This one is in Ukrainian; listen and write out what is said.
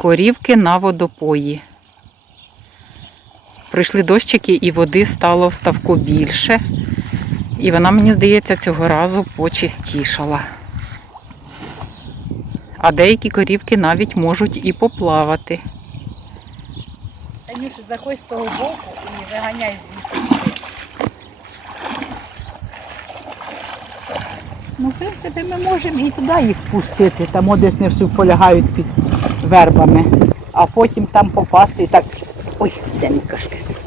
Корівки на водопої. Прийшли дощики і води стало в ставку більше. І вона, мені здається, цього разу почистішала. А деякі корівки навіть можуть і поплавати. Танюша, заходь з того боку і виганяй звідси. Ну, в принципі, ми можемо і туди їх пустити, там десь не всі полягають під вербами, а потім там попасти і так. Ой, де мій кашкет.